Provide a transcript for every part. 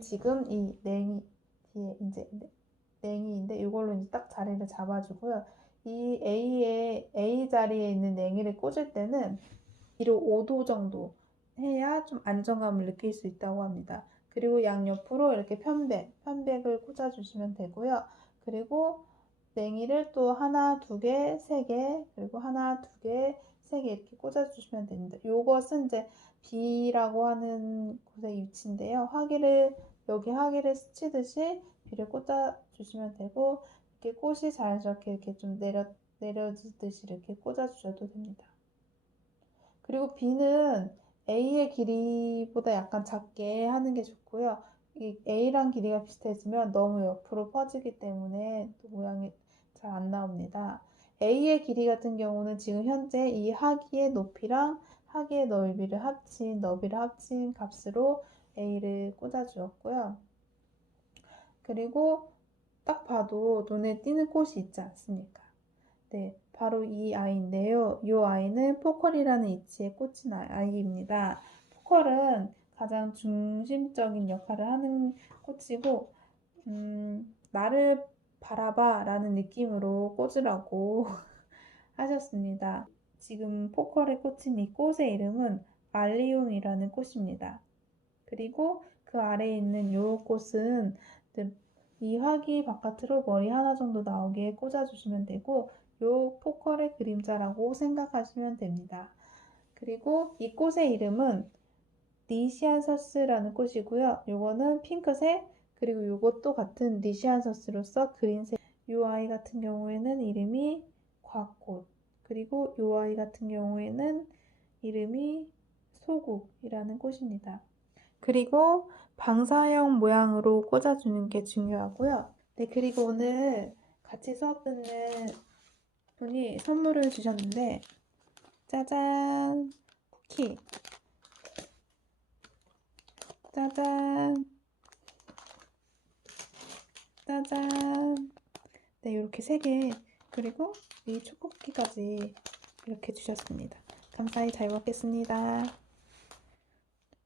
지금 이 냉이 뒤에 이제 냉이인데 이걸로 이제 딱 자리를 잡아주고요. 이 A의 A 자리에 있는 냉이를 꽂을 때는 뒤로 5도 정도 해야 좀 안정감을 느낄 수 있다고 합니다. 그리고 양옆으로 이렇게 편백, 편백을 꽂아주시면 되고요. 그리고 냉이를 또 하나, 두 개, 세 개, 그리고 하나, 두 개, 세 개 이렇게 꽂아주시면 됩니다. 요것은 이제 B라고 하는 곳의 위치인데요. 화기를, 여기 화기를 스치듯이 B를 꽂아주시면 되고, 이렇게 꽃이 자연스럽게 이렇게 좀 내려, 내려지듯이 이렇게 꽂아주셔도 됩니다. 그리고 B는 A의 길이보다 약간 작게 하는 게 좋고요. 이 A랑 길이가 비슷해지면 너무 옆으로 퍼지기 때문에 또 모양이 잘 안 나옵니다. A의 길이 같은 경우는 지금 현재 이 하기의 높이랑 하기의 넓이를 합친, 너비를 합친 값으로 A를 꽂아주었고요. 그리고 딱 봐도 눈에 띄는 꽃이 있지 않습니까? 네, 바로 이 아이인데요. 이 아이는 포컬이라는 이치에 꽂힌 아이입니다. 포컬은 가장 중심적인 역할을 하는 꽃이고, 음, 나를 바라봐 라는 느낌으로 꽂으라고 하셨습니다. 지금 포컬에 꽂힌 이 꽃의 이름은 말리움이라는 꽃입니다. 그리고 그 아래에 있는 이 꽃은 이 화기 바깥으로 머리 하나 정도 나오게 꽂아주시면 되고 요 포컬의 그림자라고 생각하시면 됩니다. 그리고 이 꽃의 이름은 니시안서스라는 꽃이고요. 요거는 핑크색 그리고 요것도 같은 니시안서스로서 그린색 요 아이 같은 경우에는 이름이 과꽃 그리고 요 아이 같은 경우에는 이름이 소국이라는 꽃입니다. 그리고 방사형 모양으로 꽂아주는 게 중요하고요. 네, 그리고 오늘 같이 수업 듣는 분이 선물을 주셨는데, 짜잔! 쿠키. 짜잔! 짜잔! 네, 이렇게 세 개. 그리고 이 초코쿠키까지 이렇게 주셨습니다. 감사히 잘 먹겠습니다.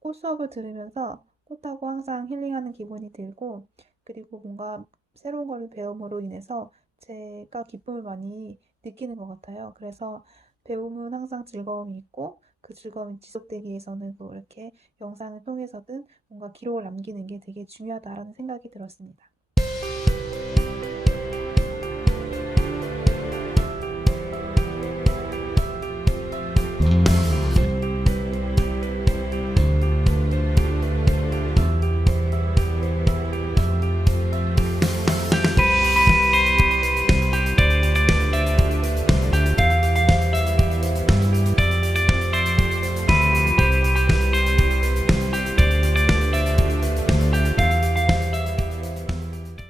꽃 수업을 들으면서 꽃하고 항상 힐링하는 기분이 들고 그리고 뭔가 새로운 걸 배움으로 인해서 제가 기쁨을 많이 느끼는 것 같아요. 그래서 배움은 항상 즐거움이 있고 그 즐거움이 지속되기 위해서는 뭐 이렇게 영상을 통해서든 뭔가 기록을 남기는 게 되게 중요하다라는 생각이 들었습니다.